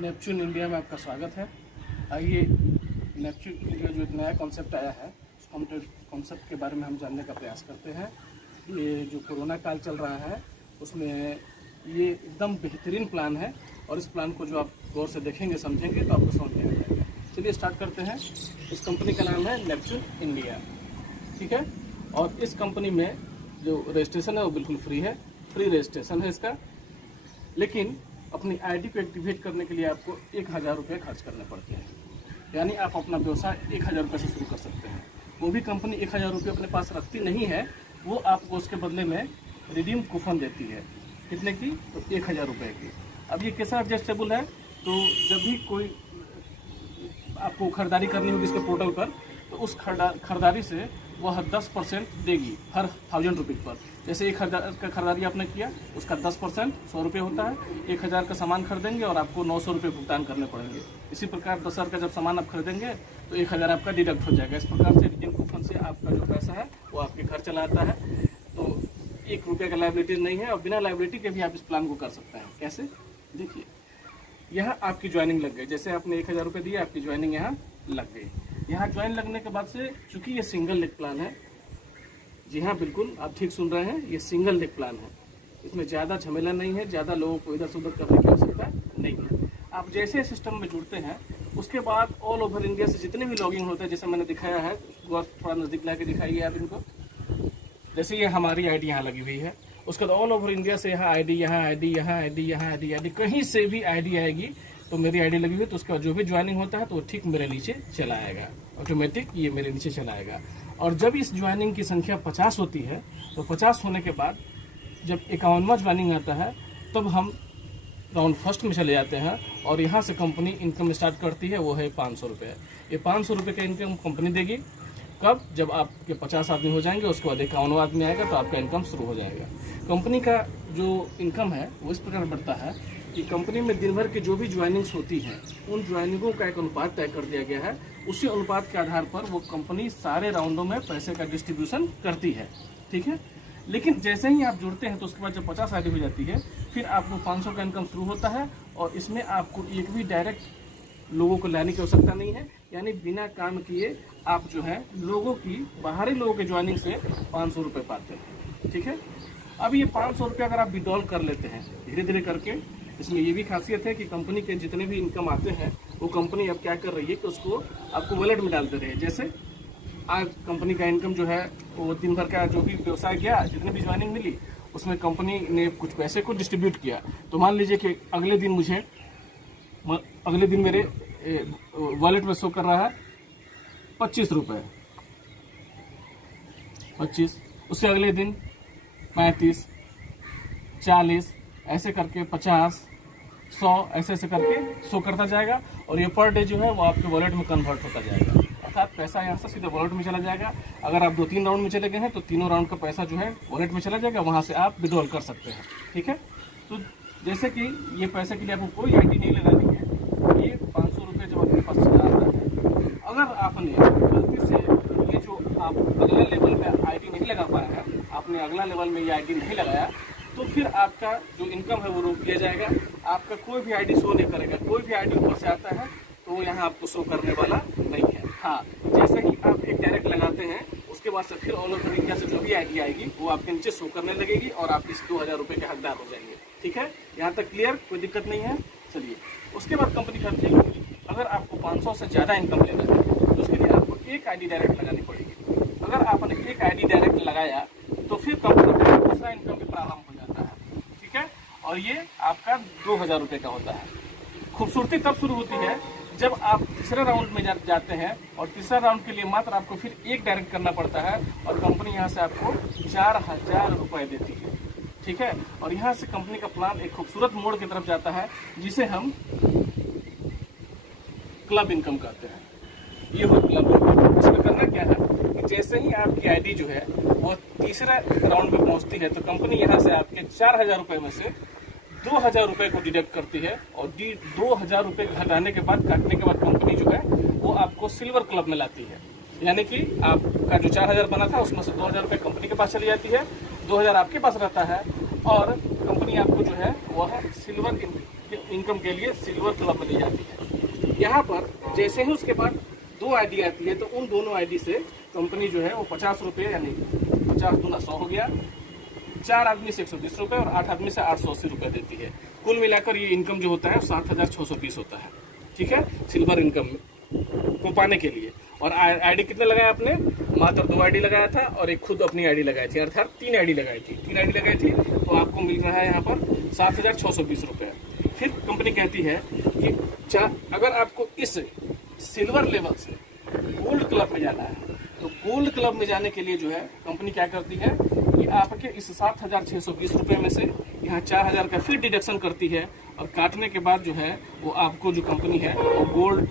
Neptune India में आपका स्वागत है। आइए नेपच्यून इंडिया जो एक नया कॉन्सेप्ट आया है उस कॉन्सेप्ट के बारे में हम जानने का प्रयास करते हैं। ये जो कोरोना काल चल रहा है उसमें ये एकदम बेहतरीन प्लान है और इस प्लान को जो आप गौर से देखेंगे समझेंगे तो आपको समझ में आ जाएगा। चलिए स्टार्ट करते हैं। इस कंपनी का नाम है नेपच्यून इंडिया, ठीक है। और इस कंपनी में जो रजिस्ट्रेशन है वो बिल्कुल फ्री है, फ्री रजिस्ट्रेशन है इसका। लेकिन अपनी आईडी को एक्टिवेट करने के लिए आपको 1000 रुपये खर्च करने पड़ते हैं, यानी आप अपना व्यवसाय 1000 रुपये से शुरू कर सकते हैं। वो भी कंपनी 1000 रुपये अपने पास रखती नहीं है, वो आपको उसके बदले में रिडीम कूपन देती है। कितने की? तो 1000 रुपये की। अब ये कैसा एडजस्टेबल है, तो जब भी कोई आपको खरीदारी करनी होगी इसके पोर्टल पर, तो उस खरीदारी से वह 10% देगी हर 1000 रुपये पर। जैसे 1000 का खरीदारी आपने किया उसका 10% 100 रुपये होता है। 1000 का सामान खरीदेंगे और आपको 900 रुपये भुगतान करने पड़ेंगे। इसी प्रकार 10,000 का जब सामान आप खरीदेंगे तो 1000 आपका डिडक्ट हो जाएगा। इस प्रकार से रिडीम कूपन से आपका जो पैसा है वो आपके घर चला आता है। तो 1 रुपये का लायबिलिटी नहीं है और बिना लायबिलिटी के भी आप इस प्लान को कर सकते हैं। कैसे? देखिए, यहाँ आपकी ज्वाइनिंग लग गई। जैसे आपने 1000 रुपये दिए, आपकी ज्वाइनिंग यहाँ लग गई। यहाँ ज्वाइन लगने के बाद से चूंकि ये सिंगल लेग प्लान है, जी हाँ बिल्कुल आप ठीक सुन रहे हैं, ये सिंगल लेग प्लान है। इसमें ज़्यादा झमेला नहीं है, ज़्यादा लोगों को इधर से उधर करने की आवश्यकता नहीं है। आप जैसे सिस्टम में जुड़ते हैं उसके बाद ऑल ओवर इंडिया से जितने भी लॉगिंग होते हैं, जैसे मैंने दिखाया है, थोड़ा नज़दीक ला के दिखाइए आप इनको। जैसे ये हमारी आईडी यहाँ लगी हुई है, उसके बाद ऑल ओवर इंडिया से यहाँ आईडी, यहाँ आईडी, यहाँ आईडी, यहाँ आईडी, आईडी कहीं से भी आईडी आएगी तो मेरी आईडी लगी हुई है, तो उसका जो भी ज्वाइनिंग होता है तो वो ठीक मेरे नीचे चला आएगा, ऑटोमेटिक ये मेरे नीचे चला आएगा। और जब इस ज्वाइनिंग की संख्या 50 होती है तो 50 होने के बाद जब 51वां ज्वाइनिंग आता है तब हम राउंड फर्स्ट में चले जाते हैं और यहाँ से कंपनी इनकम स्टार्ट करती है, वो है 500 रुपये। ये 500 रुपये का इनकम कंपनी देगी। कब? जब आपके 50 आदमी हो जाएंगे, उसके बाद 51वां आदमी आएगा तो आपका इनकम शुरू हो जाएगा। कंपनी का जो इनकम है वो इस प्रकार बढ़ता है कि कंपनी में दिन भर की जो भी ज्वाइनिंग्स होती हैं उन ज्वाइनिंगों का एक अनुपात तय कर दिया गया है। उसी अनुपात के आधार पर वो कंपनी सारे राउंडों में पैसे का डिस्ट्रीब्यूशन करती है, ठीक है। लेकिन जैसे ही आप जुड़ते हैं तो उसके बाद जब 50 आईडी हो जाती है फिर आपको 500 का इनकम शुरू होता है और इसमें आपको एक भी डायरेक्ट लोगों को लाने की आवश्यकता नहीं है, यानी बिना काम किए आप जो है लोगों की, बाहरी लोगों के ज्वाइनिंग से 500 रुपये पाते हैं, ठीक है। अब ये 500 रुपये अगर आप विड्रॉल कर लेते हैं धीरे धीरे करके, इसमें ये भी खासियत है कि कंपनी के जितने भी इनकम आते हैं वो कंपनी अब क्या कर रही है कि उसको आपको वॉलेट में डाल दे रही है। जैसे आज कंपनी का इनकम जो है वो दिन भर का जो भी व्यवसाय गया, जितने भी ज्वाइनिंग मिली उसमें कंपनी ने कुछ पैसे को डिस्ट्रीब्यूट किया। तो मान लीजिए कि अगले दिन मेरे वॉलेट में शो कर रहा है 25 रुपये, 25, उससे अगले दिन 35, 40, ऐसे करके 50, 100 ऐसे करके शो करता जाएगा और ये पर डे जो है वो आपके वॉलेट में कन्वर्ट होता जाएगा। अर्थात पैसा यहाँ से सीधे वॉलेट में चला जाएगा। अगर आप 2-3 राउंड में चले गए हैं तो तीनों राउंड का पैसा जो है वॉलेट में चला जाएगा, वहाँ से आप विड्रॉल कर सकते हैं, ठीक है। तो जैसे कि ये पैसे के लिए आपको कोई आईडी नहीं लगानी है, ये 500 रुपये जब आपके पास चला आता है, अगर आपने गलती से ये जो आप अगले लेवल में आईडी नहीं लगा पाया है, आपने अगला लेवल में ये आईडी नहीं लगाया, तो फिर आपका जो इनकम है वो रोक दिया जाएगा। आपका कोई भी आईडी शो नहीं करेगा। कोई भी आईडी ऊपर से आता है तो वो यहाँ आपको शो करने वाला नहीं है। हाँ, जैसे ही आप एक डायरेक्ट लगाते हैं उसके बाद से फिर ऑल ओवर इंडिया से जो भी आईडी आएगी वो आपके नीचे शो करने लगेगी और आप इस 2000 रुपये के हकदार हो जाएंगे, ठीक है। यहाँ तक क्लियर? कोई दिक्कत नहीं है। चलिए, उसके बाद कंपनी करती है अगर आपको 500 से ज़्यादा इनकम लेना है तो उसके लिए आपको एक आईडी डायरेक्ट लगानी पड़ेगी। अगर आपने एक आईडी डायरेक्ट लगाया तो फिर कंपनी का दूसरा इनकम भी प्रारंभ हो जाता है, ठीक है। और ये आपका 2000 रुपये का होता है। खूबसूरती तब शुरू होती है जब आप तीसरे राउंड में जाते हैं और तीसरा राउंड के लिए मात्र आपको फिर एक डायरेक्ट करना पड़ता है और कंपनी यहाँ से आपको 4000 रुपये देती है, ठीक है। और यहाँ से कंपनी का प्लान एक खूबसूरत मोड़ की तरफ जाता है जिसे हम क्लब इनकम कहते हैं। ये हो क्लब इनकम। इसमें करना क्या है कि जैसे ही आपकी आईडी जो है वो तीसरे राउंड में पहुंचती है तो कंपनी यहाँ से आपके 4000 रुपये में से 2000 रुपये को डिडक्ट करती है और 2000 रुपये घटाने के बाद, काटने के बाद कंपनी जो है वो आपको सिल्वर क्लब में लाती है। यानी कि आपका जो 4000 बना था उसमें से 2000 रुपये कंपनी के पास चली जाती है, 2000 आपके पास रहता है और कंपनी आपको जो है वह सिल्वर इनकम के लिए सिल्वर क्लब में ली जाती है। यहाँ पर जैसे ही उसके बाद 2 आईडी आती है तो उन दोनों आईडी से कंपनी जो है वो 50 रुपये, यानी 50 दूना 100 हो गया, 4 आदमी से 120 रुपये और 8 आदमी से 880 रुपये देती है। कुल मिलाकर ये इनकम जो होता है 7620 होता है। ठीक है, सिल्वर इनकम को पाने के लिए। और आईडी कितने लगाया आपने? मात्र 2 आईडी लगाया था और एक खुद अपनी आईडी लगाई थी, अर्थात 3 आईडी लगाई थी। 3 आईडी लगाई थी तो आपको मिल रहा है यहाँ पर 7620 रुपये। फिर कंपनी कहती है कि अगर आपको इस सिल्वर लेवल से गोल्ड क्लब में जाना है तो गोल्ड क्लब में जाने के लिए जो है कंपनी क्या करती है कि आपके इस 7620 रुपये में से यहाँ 4000 का फिर डिडक्शन करती है और काटने के बाद जो है वो आपको जो कंपनी है वो गोल्ड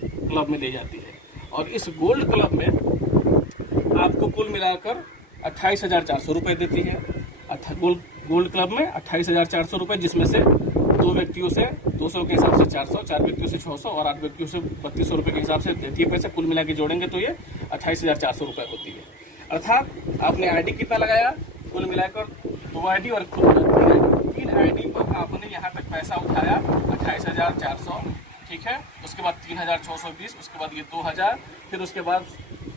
क्लब में ले जाती है। और इस गोल्ड क्लब में आपको कुल मिलाकर 28,400 रुपये देती है। गोल्ड क्लब में 28,400 रुपये, जिसमें से 2 व्यक्तियों से 200 के हिसाब से 400, 4 व्यक्तियों से 600 और 8 व्यक्तियों से 3200 रुपये के हिसाब से देती है पैसे। कुल मिला के जोड़ेंगे तो ये 28,400 रुपये होती है। अर्थात आपने आईडी कितना लगाया? कुल मिलाकर 2 आईडी और खुद 3 आईडी पर आपने यहाँ तक पैसा उठाया 28,400। ठीक है, उसके बाद 3,620, उसके बाद ये 2,000, फिर उसके बाद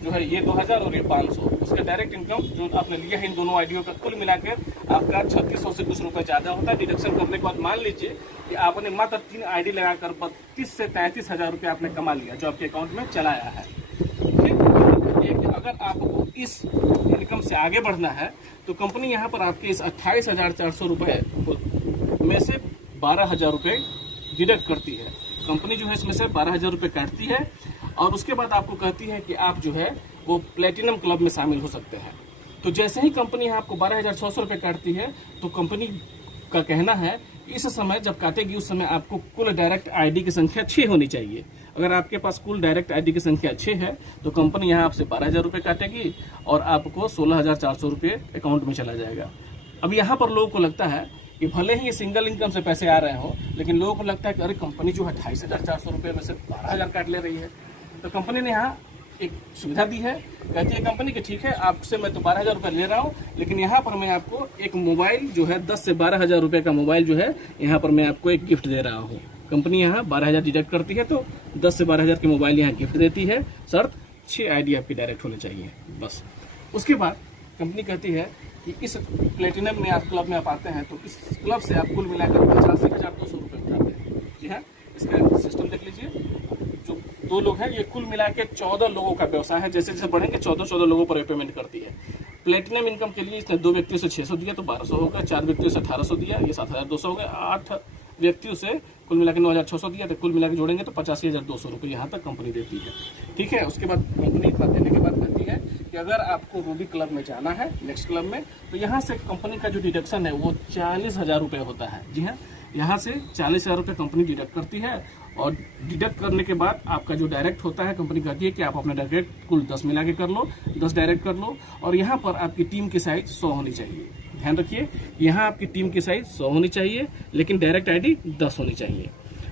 जो है ये 2,000 और ये 500। उसका डायरेक्ट इनकम जो आपने लिया है इन दोनों आईडियों का कुल मिलाकर आपका 3600 से कुछ रुपये ज़्यादा होता है। डिडक्शन करने के बाद मान लीजिए कि आपने मात्र 3 आईडी लगाकर 32 से 33,000 रुपये आपने कमा लिया, जो आपके अकाउंट में चला आया है। अगर आपको इस इनकम से आगे बढ़ना है तो कंपनी यहाँ पर आपके इस 28,400 रुपये में से 12,000 रुपये डिडक्ट करती है। कंपनी जो है इसमें से 12,000 रुपये काटती है और उसके बाद आपको कहती है कि आप जो है वो प्लेटिनम क्लब में शामिल हो सकते हैं। तो जैसे ही कंपनी यहाँ आपको 12,600 रुपये काटती है तो कंपनी का कहना है इस समय जब काटेगी उस समय आपको कुल डायरेक्ट आईडी की संख्या 6 होनी चाहिए। अगर आपके पास कुल डायरेक्ट आईडी की संख्या 6 है तो कंपनी यहाँ आपसे 12,000 रुपये काटेगी और आपको 16,400 रुपये अकाउंट में चला जाएगा। अब यहाँ पर लोगों को लगता है कि भले ही ये सिंगल इनकम से पैसे आ रहे हो, लेकिन लोगों को लगता है कि अरे कंपनी जो है 28,400 रुपये में से 12,000 काट ले रही है। तो कंपनी ने यहाँ एक सुविधा दी है, कहती है कंपनी कि ठीक है आपसे मैं तो 12,000 रुपये ले रहा हूँ, लेकिन यहाँ पर मैं आपको एक मोबाइल जो है 10 से 12,000 रुपये का मोबाइल जो है यहाँ पर मैं आपको एक गिफ्ट दे रहा हूँ। कंपनी यहाँ 12,000 डिडक्ट करती है तो 10 से 12,000 की मोबाइल यहाँ गिफ्ट देती है। शर्त 6 आईडी आपकी डायरेक्ट होने चाहिए बस। उसके बाद कंपनी कहती है कि इस प्लेटिनम में आप क्लब में आप आते हैं तो इस क्लब से आप कुल मिलाकर 85,200 रुपये उठाते हैं। जी हाँ, इसका सिस्टम देख लीजिए। जो 2 लोग हैं ये कुल मिला के 14 लोगों का व्यवसाय है। जैसे जैसे बढ़ेंगे 14 लोगों पर पेमेंट करती है। प्लेटिनम इनकम के लिए इसने 2 व्यक्तियों से 600 दिया तो 1200 होगा, 4 व्यक्तियों से 1800 दिया ये 7,200 हो गया, 8 व्यक्तियों से कुल मिला के 9,600 दिया तो कुल मिला के जोड़ेंगे तो 85,200 रुपये यहाँ तक कंपनी देती है। ठीक है, उसके बाद कंपनी इतना देने के बाद कहती है कि अगर आपको रूबी क्लब में जाना है नेक्स्ट क्लब में तो यहाँ से कंपनी का जो डिडक्शन है वो 40,000 रुपये होता है। जी हाँ, यहाँ से 40,000 रुपये कंपनी डिडक्ट करती है और डिडक्ट करने के बाद आपका जो डायरेक्ट होता है कंपनी कहती है कि आप अपना डायरेक्ट कुल 10 मिला के कर लो, 10 डायरेक्ट कर लो। और यहाँ पर आपकी टीम की साइज 100 होनी चाहिए। ध्यान रखिए, यहाँ आपकी टीम की साइज 100 होनी चाहिए लेकिन डायरेक्ट आईडी 10 होनी चाहिए।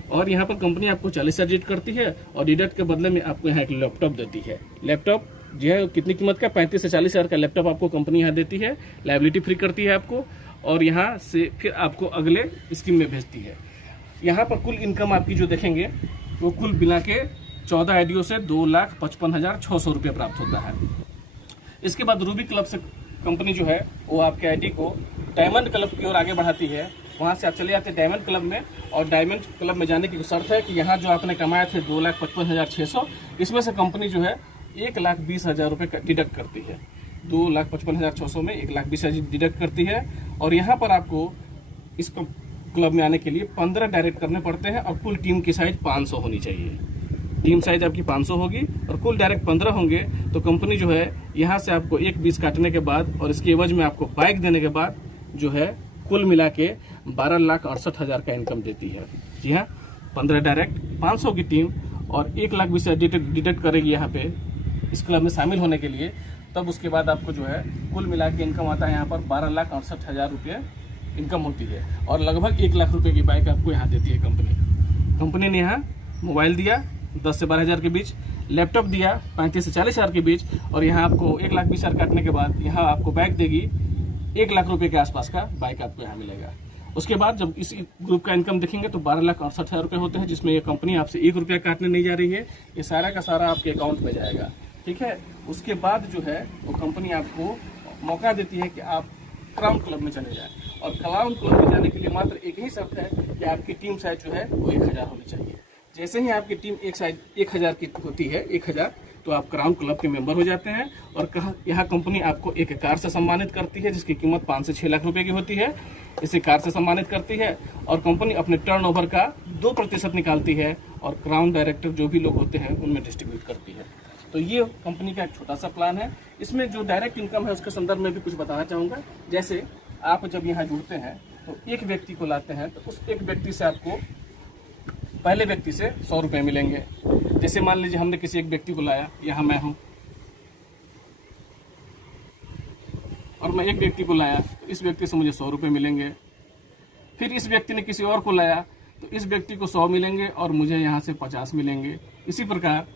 और यहाँ पर कंपनी आपको 40,000 डिडक्ट करती है और डिडक्ट के बदले में आपको यहाँ एक लैपटॉप देती है। लैपटॉप जो है कितनी कीमत का? 35 से 40,000 का लैपटॉप आपको कंपनी यहाँ देती है, लाइबिलिटी फ्री करती है आपको और यहाँ से फिर आपको अगले स्कीम में भेजती है। यहाँ पर कुल इनकम आपकी जो देखेंगे वो कुल मिला के 14 आईडियों से 2,55,600 रुपये प्राप्त होता है। इसके बाद रूबी क्लब से कंपनी जो है वो आपके आईडी को डायमंड क्लब की ओर आगे बढ़ाती है। वहाँ से आप चले जाते हैं डायमंड क्लब में और डायमंड क्लब में जाने की शर्त है कि यहाँ जो आपने कमाए थे 2,55,600, इसमें से कंपनी जो है 1,20,000 रुपये डिडक्ट करती है। 2,55,600 में 1,20,000 डिडक्ट करती है और यहाँ पर आपको इस क्लब में आने के लिए 15 डायरेक्ट करने पड़ते हैं और कुल टीम की साइज 500 होनी चाहिए। टीम साइज आपकी 500 होगी और कुल डायरेक्ट 15 होंगे तो कंपनी जो है यहाँ से आपको 1,20 काटने के बाद और इसके एवज में आपको बाइक देने के बाद जो है कुल मिला के 12,68,000 का इनकम देती है। जी हाँ, 15 डायरेक्ट, 500 की टीम और 1,20,000 डिडक्ट करेगी यहाँ पे इस क्लब में शामिल होने के लिए। तब उसके बाद आपको जो है कुल मिला के इनकम आता है यहाँ पर 12,68,000 रुपये इनकम होती है और लगभग 1 लाख रुपये की बाइक आपको यहाँ देती है कंपनी ने यहाँ मोबाइल दिया 10 से 12,000 के बीच, लैपटॉप दिया 35 से 40,000 के बीच और यहाँ आपको 1,20,000 काटने के बाद यहाँ आपको बाइक देगी 1 लाख रुपये के आसपास का बाइक आपको यहाँ मिलेगा। उसके बाद जब इस ग्रुप का इनकम देखेंगे तो 12,68,000 रुपये होते हैं, जिसमें ये कंपनी आपसे 1 रुपया काटने नहीं जा रही है। ये सारा का सारा आपके अकाउंट में जाएगा, ठीक है। उसके बाद जो है वो कंपनी आपको मौका देती है कि आप क्राउन क्लब में चले जाएं, और क्राउन क्लब में जाने के लिए मात्र एक ही शर्त है कि आपकी टीम साइज जो है वो 1000 होनी चाहिए। जैसे ही आपकी टीम 1000 की होती है, 1000, तो आप क्राउन क्लब के मेंबर हो जाते हैं। और यहाँ कंपनी आपको एक कार से सम्मानित करती है, जिसकी कीमत 5 से 6 लाख रुपए की होती है। इसे कार से सम्मानित करती है, और कंपनी अपने टर्नओवर का 2% निकालती है, और क्राउन डायरेक्टर जो भी लोग होते हैं उनमें डिस्ट्रीब्यूट करती है। तो ये कंपनी का एक छोटा सा प्लान है। इसमें जो डायरेक्ट इनकम है उसके संदर्भ में भी कुछ बताना चाहूँगा। जैसे आप जब यहाँ जुड़ते हैं तो एक व्यक्ति को लाते हैं, तो उस एक व्यक्ति से आपको पहले व्यक्ति से 100 रुपये मिलेंगे। जैसे मान लीजिए हमने किसी एक व्यक्ति को लाया, यहाँ मैं हूँ, और मैं एक व्यक्ति को लाया, तो इस व्यक्ति से मुझे 100 रुपये मिलेंगे। फिर इस व्यक्ति ने किसी और को लाया, तो इस व्यक्ति को 100 मिलेंगे और मुझे यहाँ से 50 मिलेंगे। इसी प्रकार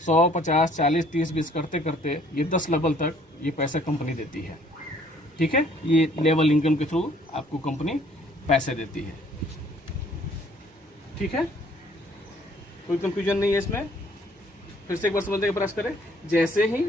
100, 50, 40, 30, 20 करते करते ये 10 लेवल तक ये पैसा कंपनी देती है, ठीक है। ये लेवल इनकम के थ्रू आपको कंपनी पैसे देती है, ठीक है। कोई कंफ्यूजन नहीं है इसमें। फिर से एक बार समझने का प्रयास करें। जैसे ही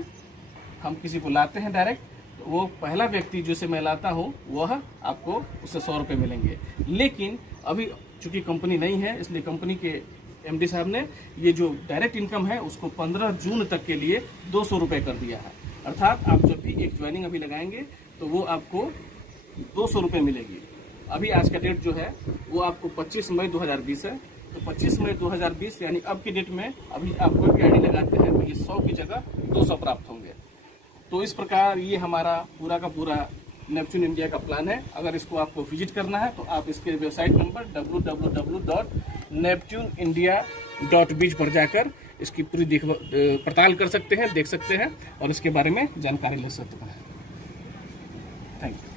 हम किसी को लाते हैं डायरेक्ट, तो वो पहला व्यक्ति जिसे मैं लाता हूँ वह आपको उससे 100 रुपये मिलेंगे। लेकिन अभी चूंकि कंपनी नहीं है, इसलिए कंपनी के एमडी साहब ने ये जो डायरेक्ट इनकम है उसको 15 जून तक के लिए 200 रुपये कर दिया है। अर्थात आप जब भी एक ज्वाइनिंग अभी लगाएंगे तो वो आपको 200 रुपये मिलेगी। अभी आज का डेट जो है वो आपको 25 मई 2020 है, तो 25 मई 2020 यानी अब की डेट में अभी आप कोई भी आईडी लगाते हैं तो ये 100 की जगह 200 प्राप्त होंगे। तो इस प्रकार ये हमारा पूरा का पूरा नेपच्यून इंडिया का प्लान है। अगर इसको आपको विजिट करना है तो आप इसके वेबसाइट नंबर www.neptuneindia.biz पर जाकर इसकी पूरी पड़ताल कर सकते हैं, देख सकते हैं और इसके बारे में जानकारी ले सकते हैं। Thank you.